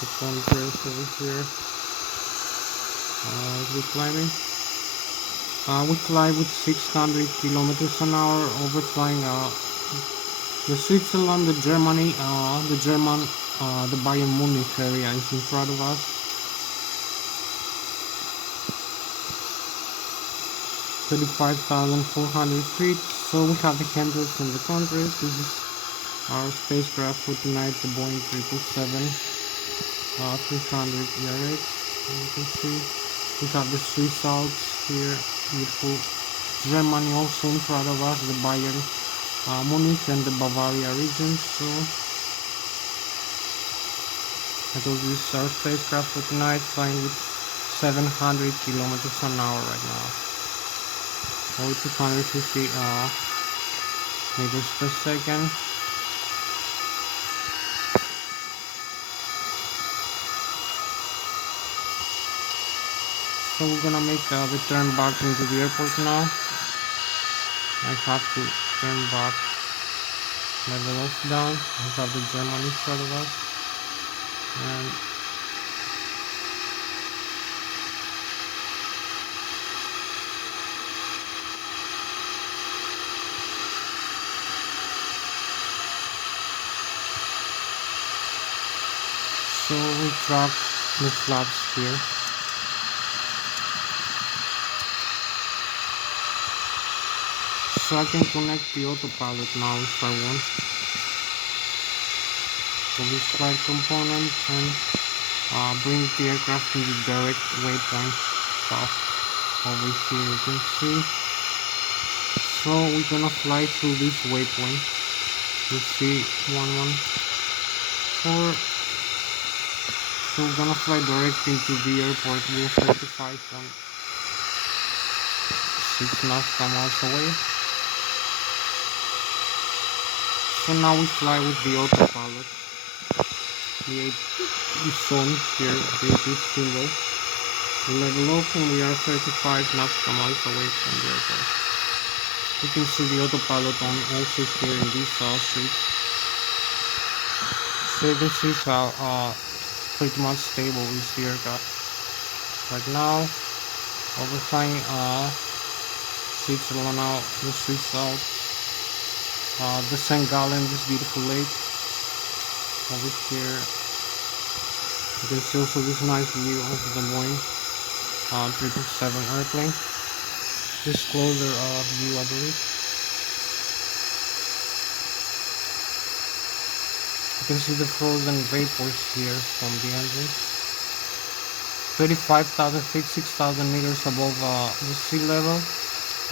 The chemtrails over here. We're climbing. We fly with 600 kilometers an hour, overflying the Switzerland, the Germany, the Bayern Munich area is in front of us. $35,400 feet. So we have the chemtrails in the countries. This is our spacecraft for tonight, the Boeing 777 300 ERX. You can see we have the Swiss Alps here, beautiful Germany also in front of us, the Bayern Munich and the Bavaria region. So I told you this is our spacecraft for tonight, flying with 700 kilometers an hour right now, or 250 meters per second. So we're gonna make the turn back into the airport now. I have to turn back, level off down. We have the German in front of us, and so we drop the flaps here. So I can connect the autopilot now if I want. So this flight component and bring the aircraft to the direct waypoint path over here, you can see. So we're gonna fly through this waypoint. You see 114. So we're gonna fly direct into the airport. We're 35.6 nautical miles away. So now we fly with the autopilot. The zone here, the symbol. Level off, and we are 35 nautical miles away from the airport. You can see the autopilot on also here in this street. So you can see how pretty much stable is the aircraft right now. Overflying Switzerland now, the Swiss out. The St. Gallen, this beautiful lake over here. You can see also this nice view of the Boeing 777 airplane. This closer view, I believe. You can see the frozen vapors here from the engine. 35,000 feet, 6,000 meters above the sea level,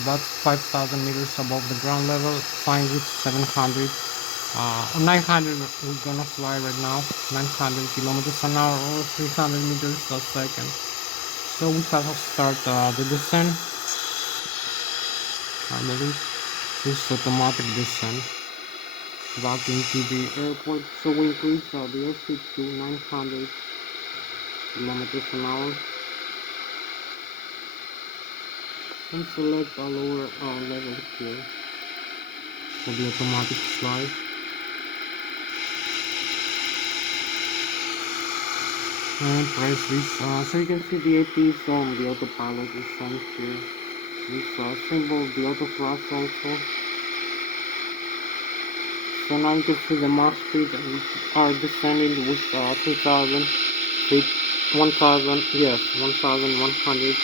about 5,000 meters above the ground level, flying with 700, 900 we're gonna fly right now, 900 kilometers an hour or 300 meters a second. So we have to start the descent. I believe this automatic descent back into the airport. So we increase the airspeed to 900 kilometers an hour and select a lower level here for the automatic slide. And press this, so you can see the AP from the autopilot is on here. This symbol, the auto thrust also. So now you can see the Mach speed which are descending with 3,000 feet, 1,000, yes, 1,100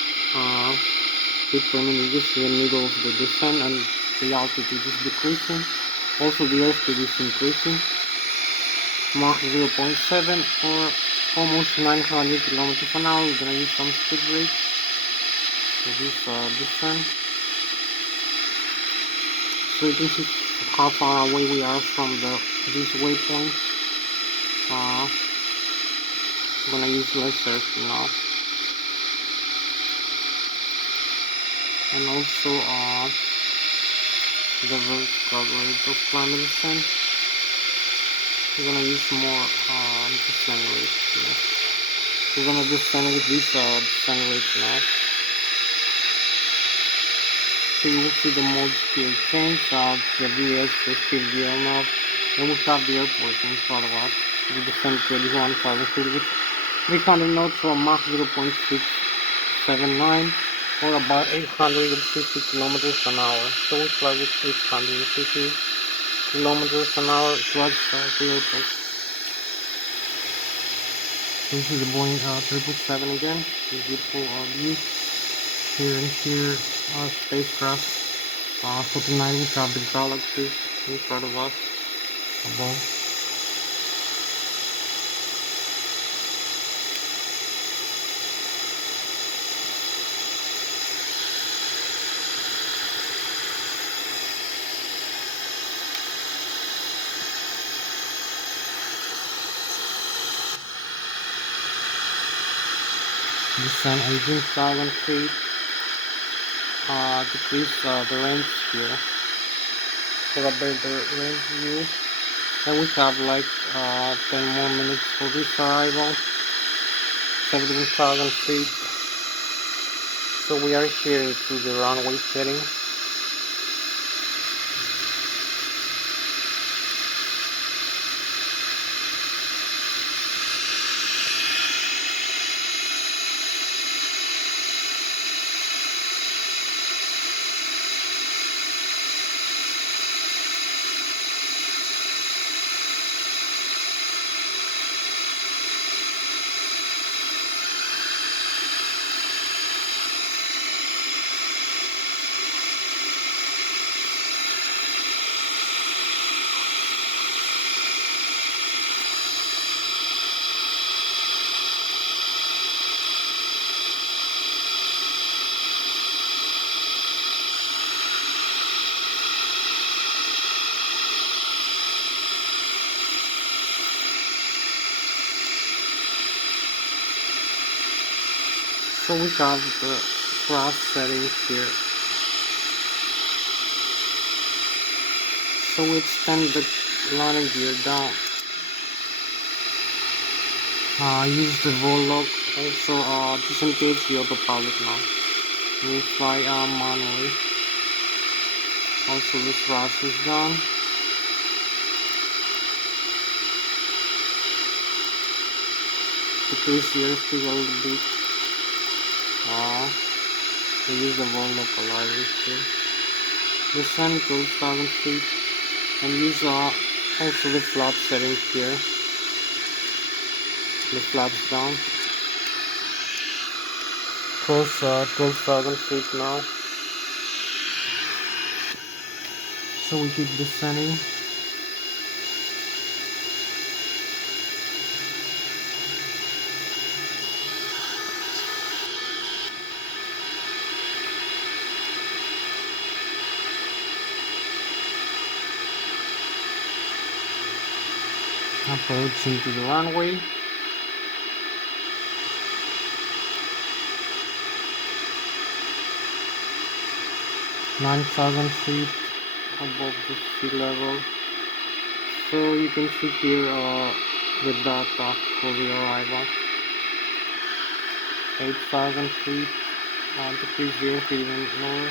feet per minute. This is the middle of the descent and the altitude is decreasing. Also the airspeed is increasing. Mach 0.7 or almost 900 kilometers an hour. We're gonna use some speed brakes for this descent. So you can see how far away we are from this waypoint. I'm gonna use Lszh now, and also the vertical rate of climate descent. We're gonna use more descent rate here. We're gonna descend with this descent rate now. So you will see the modes here change, the VS, the speed VL, and we have the airport in front of us. We descend 21,000 feet with 300 knots or Mach 0.679 or about 850 kilometers an hour. So we fly with 850 kilometers an hour towards the airport. So this is the Boeing 777 again. This beautiful view. Here and here, spacecraft. For tonight we have the galaxies in front of us above. Descend 18,000 feet. Decrease the range here for a better range view, and we have like 10 more minutes for this arrival. 17,000 feet. So we are here to the runway setting. So we have the thrust settings here. So we extend the landing gear down. Use the vol lock. Also disengage the autopilot now. We fly manually. Also the thrust is down. decrease the airspeed a little bit. We use the wall localizer here. Descend 12,000 feet and use also the flap setting here. The flaps down. Cross 12,000 feet now. So we keep descending. Approaching to the runway. (9,000 feet above the sea level). So you can see here the data for the arrival. 8,000 feet. Decrease the airspeed even lower.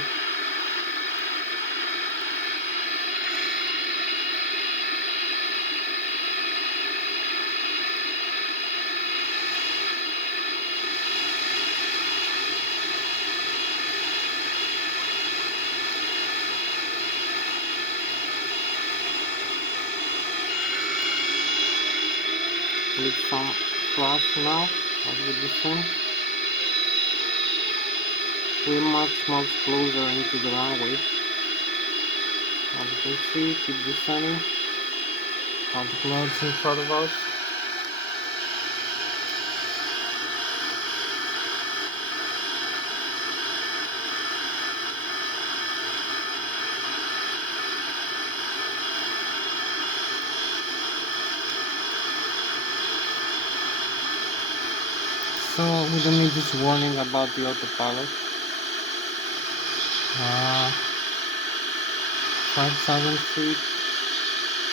With some flash now as we descend. We're much closer into the runway. As you can see, keep descending. Have the clouds in front of us. So we don't need this warning about the autopilot. 5,000 feet.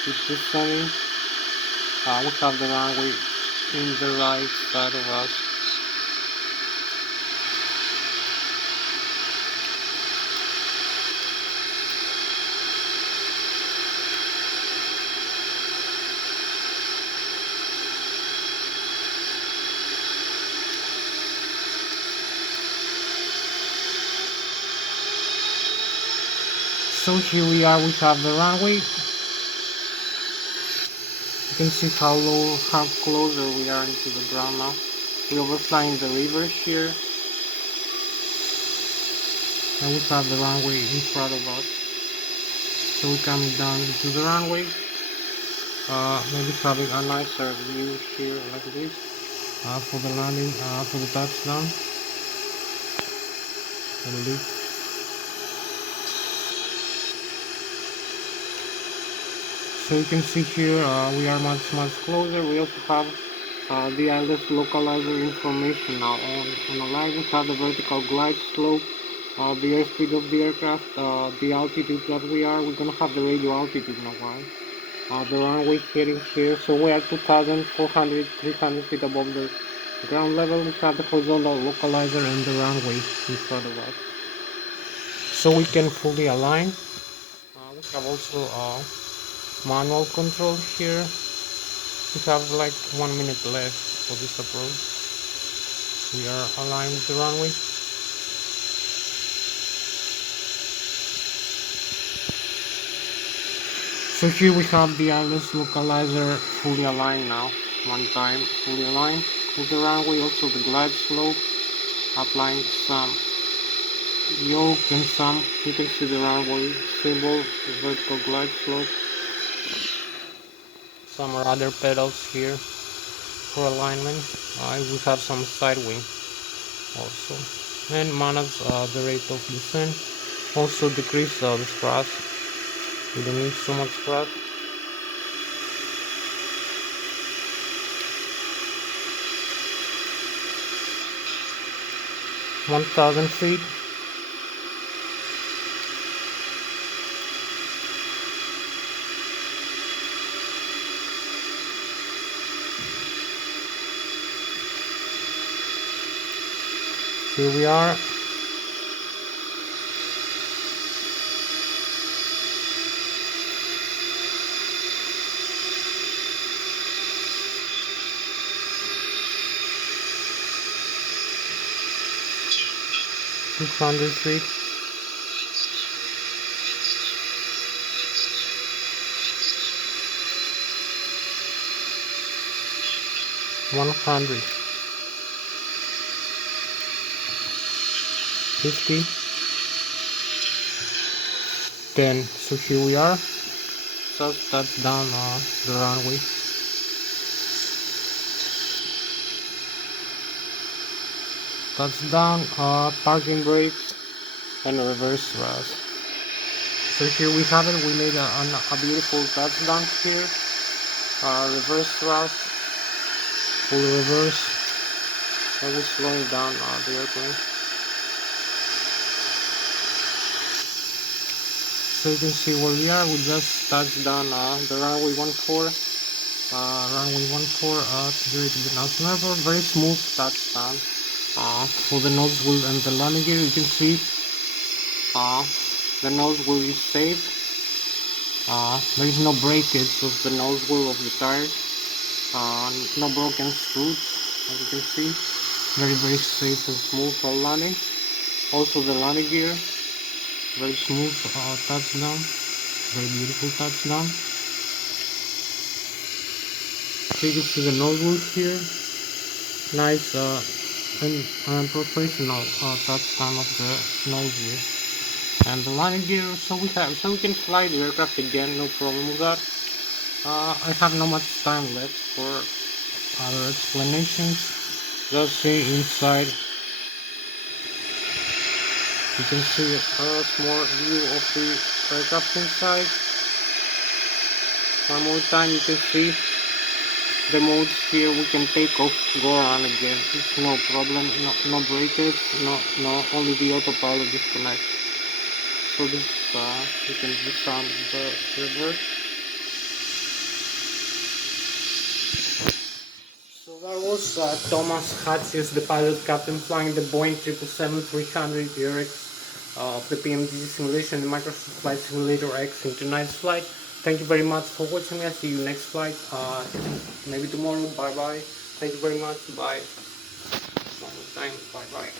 Keep descending. We have the runway in the right side of us. So here we are, we have the runway. You can see how closer we are into the ground now. We're overflying the river here. And we have the runway in front of us. So we're coming down into the runway. Maybe having a nicer view here like this. For the landing, for the touchdown. And leap. So you can see here we are much closer. We also have the Lszh localizer information now on the line. We have the vertical glide slope, the airspeed of the aircraft, the altitude that we are. We're gonna have the radio altitude now, right? The runway heading here. So we are 2,400, 300 feet above the ground level. We have the horizontal localizer and the runway in front of us. So we can fully align. We have also manual control here. We have like 1 minute left for this approach. We are aligned with the runway. So here we have the Lszh localizer fully aligned now. One time fully aligned with the runway. Also the glide slope, applying some yoke and some, you can see the runway symbol, the vertical glide slope. Some rudder pedals here for alignment. We have some side wing also, and manage the rate of descent. Also decrease the thrust. We don't need so much thrust. (1,000 feet). Here we are. 200 feet. 100. 50. 10. So here we are. Just touch down the runway. Touchdown, parking brakes, and reverse thrust. So here we have it. We made a beautiful touchdown here. Reverse thrust, full reverse, and we're slowing down the airplane. So you can see where we are. We just touched down the runway 14. Runway 14 to the nose level. Very smooth touchdown. For the nose wheel and the landing gear, you can see the nose wheel is safe. There is no breakage of the nose wheel of the tire. No broken screws, as you can see. Very safe and smooth for landing. Also the landing gear, very smooth touchdown. Very beautiful touchdown. So you can see the nose wheel here. Nice and professional touchdown of the nose wheel. And the landing gear, so we can fly the aircraft again, no problem with that. I have not much time left for other explanations. Just see inside. You can see a small view of the aircraft inside. One more time, you can see the modes here. We can take off, go around again. It's no problem, no breakage, no, only the autopilot disconnect. So this you can disarm the reverse. So that was Thomas Hatsios, the pilot captain flying the Boeing 777-300 ERX of the PMDG simulation, the Microsoft Flight Simulator X in tonight's flight. Thank you very much for watching. I'll see you next flight. Maybe tomorrow. Bye bye. Thank you very much. Bye. One more time. Bye bye.